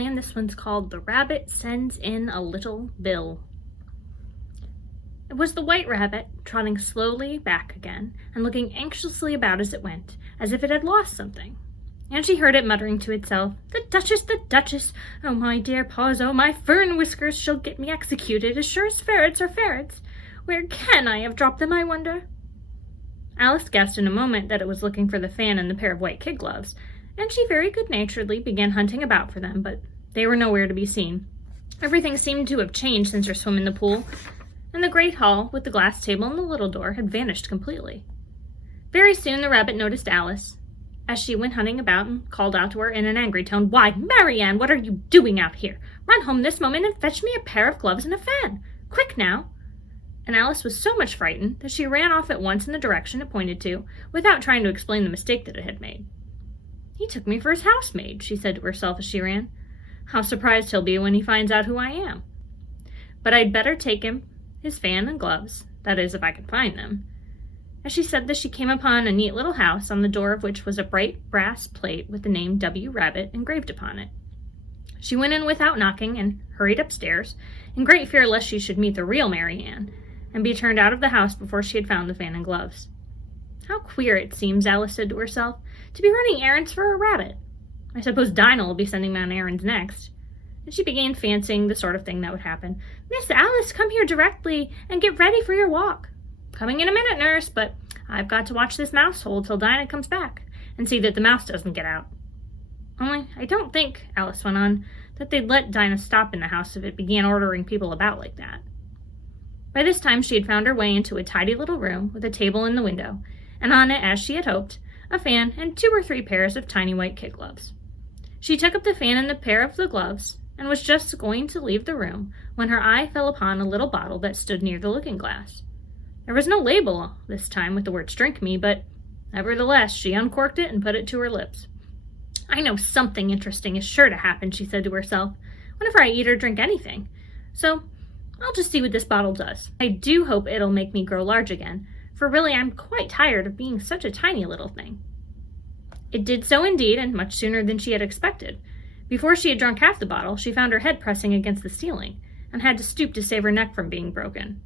And this one's called The Rabbit Sends in a Little Bill. It was the White Rabbit, trotting slowly back again and looking anxiously about as it went, as if it had lost something. And she heard it muttering to itself, the Duchess, oh my dear paws, oh my fern whiskers shall get me executed, as sure as ferrets are ferrets. Where can I have dropped them, I wonder?" Alice guessed in a moment that it was looking for the fan and the pair of white kid gloves, and she very good-naturedly began hunting about for them, but they were nowhere to be seen. Everything seemed to have changed since her swim in the pool, and the great hall with the glass table and the little door had vanished completely. Very soon the rabbit noticed Alice, as she went hunting about, and called out to her in an angry tone, "Why, Marianne, what are you doing out here? Run home this moment and fetch me a pair of gloves and a fan. Quick now!" And Alice was so much frightened that she ran off at once in the direction it pointed to, without trying to explain the mistake that it had made. "He took me for his housemaid," she said to herself as she ran. "How surprised he'll be when he finds out who I am. But I'd better take him his fan and gloves, that is, if I can find them." As she said this, she came upon a neat little house, on the door of which was a bright brass plate with the name W. Rabbit engraved upon it. She went in without knocking and hurried upstairs, in great fear lest she should meet the real Marianne, and be turned out of the house before she had found the fan and gloves. "How queer it seems," Alice said to herself, "to be running errands for a rabbit. I suppose Dinah will be sending me on errands next." And she began fancying the sort of thing that would happen. "Miss Alice, come here directly and get ready for your walk." "Coming in a minute, nurse, but I've got to watch this mouse hole till Dinah comes back and see that the mouse doesn't get out. Only I don't think," Alice went on, "that they'd let Dinah stop in the house if it began ordering people about like that." By this time she had found her way into a tidy little room with a table in the window, and on it, as she had hoped, a fan and 2 or 3 pairs of tiny white kid gloves. She took up the fan and the pair of the gloves, and was just going to leave the room when her eye fell upon a little bottle that stood near the looking-glass. There was no label this time with the words "Drink Me," but nevertheless she uncorked it and put it to her lips. "I know something interesting is sure to happen," she said to herself, "whenever I eat or drink anything. So I'll just see what this bottle does. I do hope it'll make me grow large again, for really I'm quite tired of being such a tiny little thing." It did so indeed, and much sooner than she had expected. Before she had drunk half the bottle, she found her head pressing against the ceiling, and had to stoop to save her neck from being broken.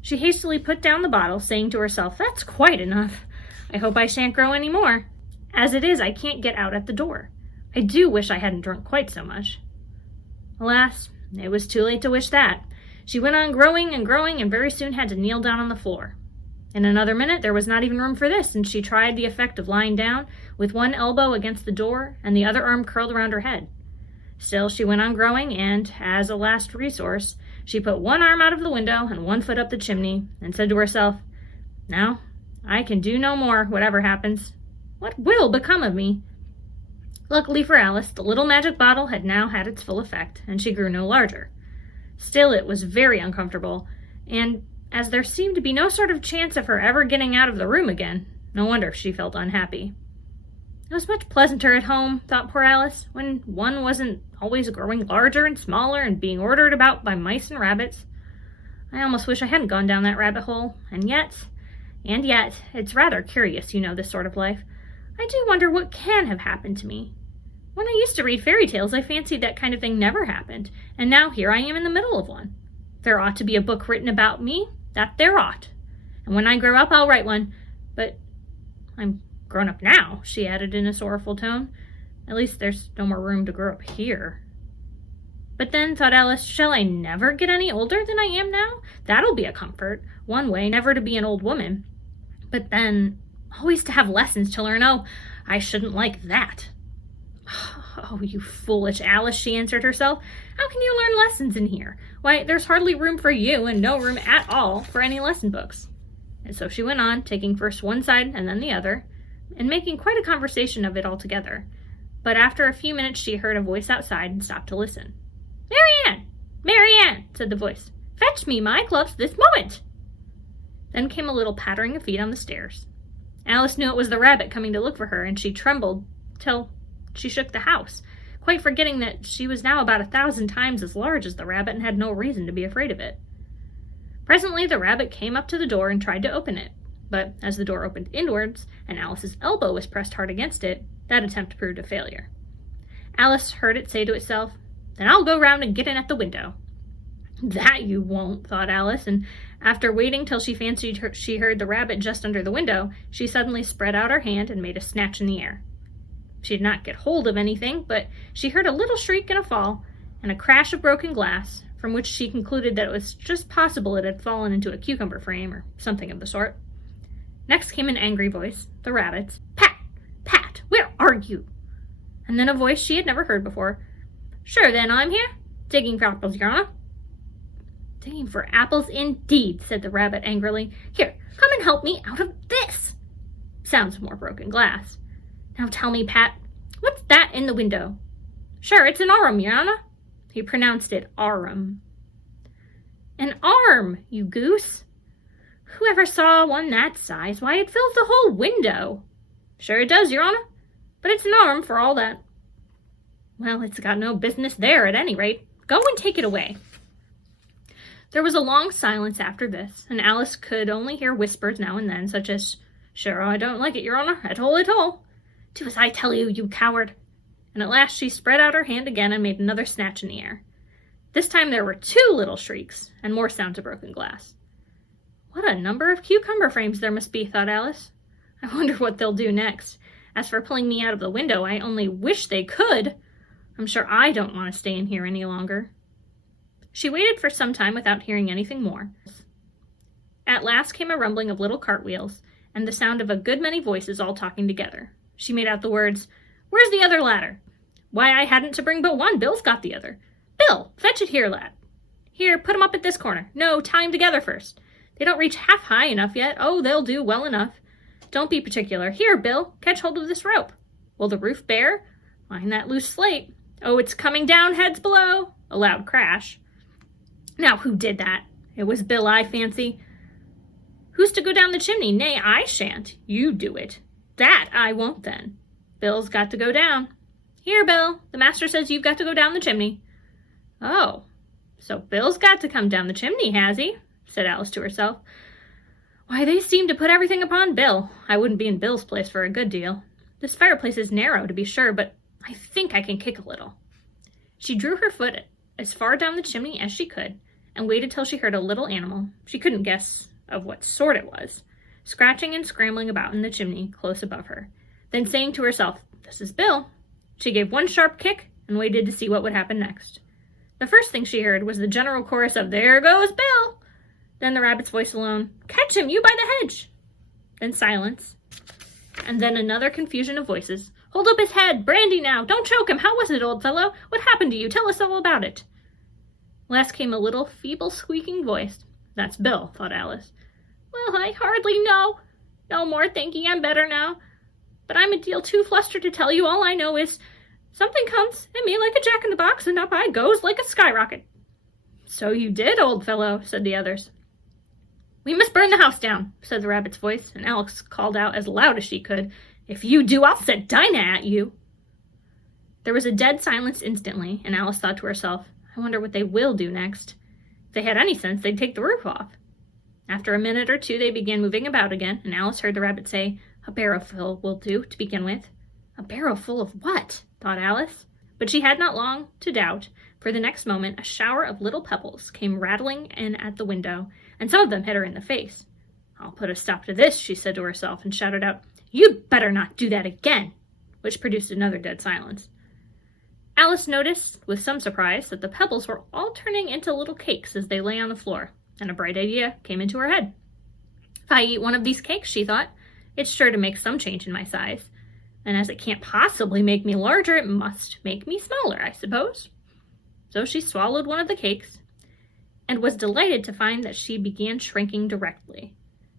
She hastily put down the bottle, saying to herself, "That's quite enough. I hope I shan't grow any more. As it is, I can't get out at the door. I do wish I hadn't drunk quite so much." Alas, it was too late to wish that. She went on growing, and very soon had to kneel down on the floor. In another minute there was not even room for this, and she tried the effect of lying down, with one elbow against the door and the other arm curled around her head. Still she went on growing, and, as a last resource, she put one arm out of the window and one foot up the chimney, and said to herself, "Now, I can do no more, whatever happens. What will become of me?" Luckily for Alice, the little magic bottle had now had its full effect, and she grew no larger. Still, it was very uncomfortable, and as there seemed to be no sort of chance of her ever getting out of the room again, no wonder she felt unhappy. It was much pleasanter at home, thought poor Alice, when one wasn't always growing larger and smaller and being ordered about by mice and rabbits. I almost wish I hadn't gone down that rabbit hole, and yet, it's rather curious, this sort of life. I do wonder what can have happened to me. When I used to read fairy tales, I fancied that kind of thing never happened, and now here I am in the middle of one. There ought to be a book written about me, that there ought. And when I grow up, I'll write one. But I'm grown up now, she added in a sorrowful tone. At least there's no more room to grow up here. But then, thought Alice, shall I never get any older than I am now? That'll be a comfort. One way, never to be an old woman. But then, always to have lessons to learn. Oh, I shouldn't like that. "Oh, you foolish Alice," she answered herself. "How can you learn lessons in here? Why, there's hardly room for you, and no room at all for any lesson books." And so she went on, taking first one side and then the other, and making quite a conversation of it altogether. But after a few minutes she heard a voice outside and stopped to listen. "Marianne! Marianne!" said the voice. "Fetch me my gloves this moment!" Then came a little pattering of feet on the stairs. Alice knew it was the rabbit coming to look for her, and she trembled till she shook the house, quite forgetting that she was now about 1,000 times as large as the rabbit and had no reason to be afraid of it. Presently the rabbit came up to the door and tried to open it, but as the door opened inwards and Alice's elbow was pressed hard against it, that attempt proved a failure. Alice heard it say to itself, "Then I'll go round and get in at the window." "That you won't," thought Alice, and after waiting till she fancied she heard the rabbit just under the window, she suddenly spread out her hand and made a snatch in the air. She did not get hold of anything, but she heard a little shriek and a fall, and a crash of broken glass, from which she concluded that it was just possible it had fallen into a cucumber frame or something of the sort. Next came an angry voice, the rabbit's. "Pat! Pat! Where are you?" And then a voice she had never heard before. "Sure then, I'm here. Digging for apples, Your Honor." "Digging for apples indeed," said the rabbit angrily. "Here, come and help me out of this." Sounds of more broken glass. "Now tell me, Pat, what's that in the window?" "Sure, it's an arm, Your Honor." He pronounced it arum. "An arm, you goose. Who ever saw one that size? Why, it fills the whole window." "Sure it does, Your Honor, but it's an arm for all that." "Well, it's got no business there at any rate. Go and take it away." There was a long silence after this, and Alice could only hear whispers now and then, such as, "Sure, I don't like it, Your Honor, at all. Do as I tell you, you coward." And at last she spread out her hand again and made another snatch in the air. This time there were 2 little shrieks, and more sounds of broken glass. "What a number of cucumber frames there must be," thought Alice. "I wonder what they'll do next. As for pulling me out of the window, I only wish they could. I'm sure I don't want to stay in here any longer." She waited for some time without hearing anything more. At last came a rumbling of little cartwheels, and the sound of a good many voices all talking together. She made out the words, "Where's the other ladder?" "Why, I hadn't to bring but one. Bill's got the other." "Bill, fetch it here, lad." "Here, put 'em up at this corner." "No, tie 'em together first." "They don't reach half high enough yet." "Oh, they'll do well enough." "Don't be particular." "Here, Bill, catch hold of this rope." "Will the roof bear?" "Mind that loose slate." "Oh, it's coming down, heads below." A loud crash. "Now, who did that?" "It was Bill, I fancy." "Who's to go down the chimney?" "Nay, I shan't." "You do it." "That I won't, then." "Bill's got to go down." "Here, Bill, the master says you've got to go down the chimney." "Oh, so Bill's got to come down the chimney, has he?" said Alice to herself. "Why, they seem to put everything upon Bill. I wouldn't be in Bill's place for a good deal. This fireplace is narrow, to be sure, but I think I can kick a little." She drew her foot as far down the chimney as she could, and waited till she heard a little animal, she couldn't guess of what sort it was, scratching and scrambling about in the chimney close above her. Then saying to herself, "This is Bill," she gave one sharp kick and waited to see what would happen next. The first thing she heard was the general chorus of, "There goes Bill!" Then the rabbit's voice alone, "Catch him, you by the hedge!" Then silence, and then another confusion of voices. "Hold up his head! Brandy now! Don't choke him! How was it, old fellow? What happened to you? Tell us all about it." Last came a little feeble squeaking voice. "That's Bill," thought Alice. "Well, I hardly know. No more, thanky, I'm better now. But I'm a deal too flustered to tell you. All I know is something comes at me like a jack-in-the-box, and up I goes like a skyrocket." "So you did, old fellow," said the others. "We must burn the house down," said the rabbit's voice, and Alice called out as loud as she could, "If you do, I'll set Dinah at you." There was a dead silence instantly, and Alice thought to herself, "I wonder what they will do next. If they had any sense, they'd take the roof off." After a minute or two, they began moving about again, and Alice heard the rabbit say, "A barrowful will do, to begin with." "A barrowful of what?" thought Alice. But she had not long to doubt, for the next moment a shower of little pebbles came rattling in at the window, and some of them hit her in the face. "I'll put a stop to this," she said to herself, and shouted out, "You'd better not do that again," which produced another dead silence. Alice noticed, with some surprise, that the pebbles were all turning into little cakes as they lay on the floor, and a bright idea came into her head. "If I eat one of these cakes," she thought, "it's sure to make some change in my size. And as it can't possibly make me larger, it must make me smaller, I suppose." So she swallowed one of the cakes, and was delighted to find that she began shrinking directly.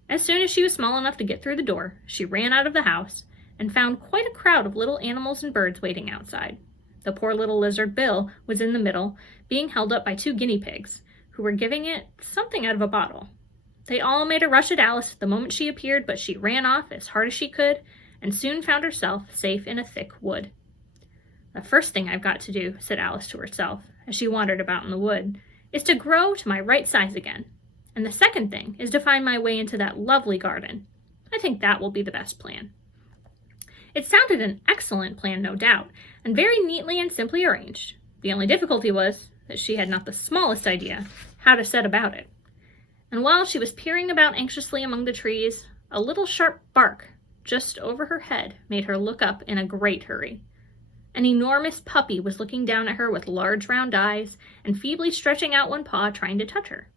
As soon as she was small enough to get through the door, she ran out of the house, and found quite a crowd of little animals and birds waiting outside. The poor little lizard Bill was in the middle, being held up by 2 guinea pigs, who were giving it something out of a bottle. They all made a rush at Alice the moment she appeared, but she ran off as hard as she could, and soon found herself safe in a thick wood. "The first thing I've got to do," said Alice to herself, as she wandered about in the wood, "is to grow to my right size again. And the second thing is to find my way into that lovely garden. I think that will be the best plan." It sounded an excellent plan, no doubt, and very neatly and simply arranged. The only difficulty was that she had not the smallest idea how to set about it. And while she was peering about anxiously among the trees, a little sharp bark just over her head made her look up in a great hurry. An enormous puppy was looking down at her with large round eyes and feebly stretching out one paw trying to touch her.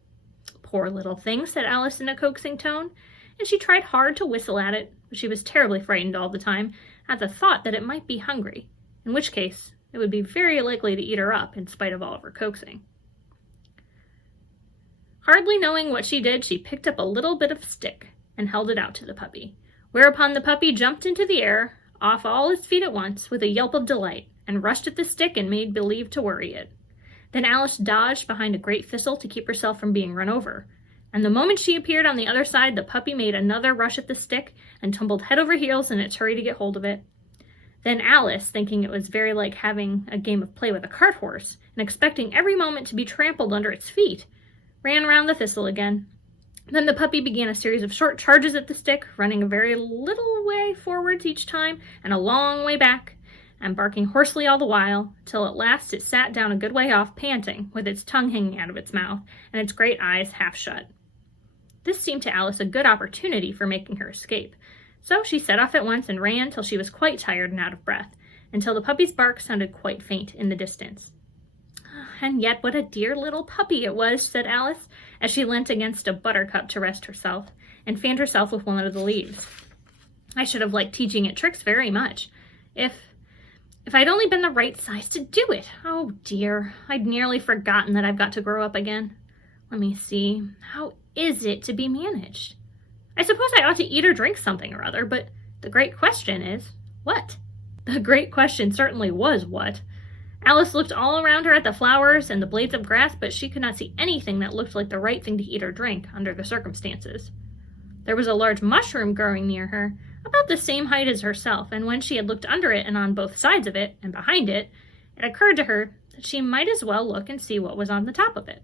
"Poor little thing," said Alice in a coaxing tone, and she tried hard to whistle at it, but she was terribly frightened all the time at the thought that it might be hungry, in which case it would be very likely to eat her up in spite of all of her coaxing. Hardly knowing what she did, she picked up a little bit of stick and held it out to the puppy, whereupon the puppy jumped into the air, off all its feet at once, with a yelp of delight, and rushed at the stick and made believe to worry it. Then Alice dodged behind a great thistle to keep herself from being run over, and the moment she appeared on the other side, the puppy made another rush at the stick and tumbled head over heels in its hurry to get hold of it. Then Alice, thinking it was very like having a game of play with a cart horse, and expecting every moment to be trampled under its feet, ran round the thistle again. Then the puppy began a series of short charges at the stick, running a very little way forwards each time and a long way back, and barking hoarsely all the while, till at last it sat down a good way off, panting, with its tongue hanging out of its mouth, and its great eyes half shut. This seemed to Alice a good opportunity for making her escape, so she set off at once and ran till she was quite tired and out of breath, until the puppy's bark sounded quite faint in the distance. "And yet what a dear little puppy it was," said Alice, as she leant against a buttercup to rest herself, and fanned herself with one of the leaves. "I should have liked teaching it tricks very much, if I'd only been the right size to do it. Oh dear, I'd nearly forgotten that I've got to grow up again. Let me see, how is it to be managed? I suppose I ought to eat or drink something or other, but the great question is, what?" The great question certainly was what. Alice looked all around her at the flowers and the blades of grass, but she could not see anything that looked like the right thing to eat or drink under the circumstances. There was a large mushroom growing near her, about the same height as herself, and when she had looked under it and on both sides of it and behind it, it occurred to her that she might as well look and see what was on the top of it.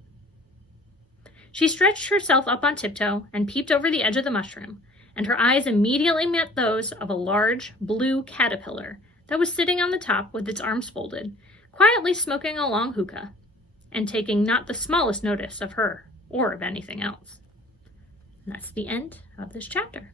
She stretched herself up on tiptoe and peeped over the edge of the mushroom, and her eyes immediately met those of a large blue caterpillar that was sitting on the top with its arms folded, quietly smoking a long hookah, and taking not the smallest notice of her or of anything else. And that's the end of this chapter.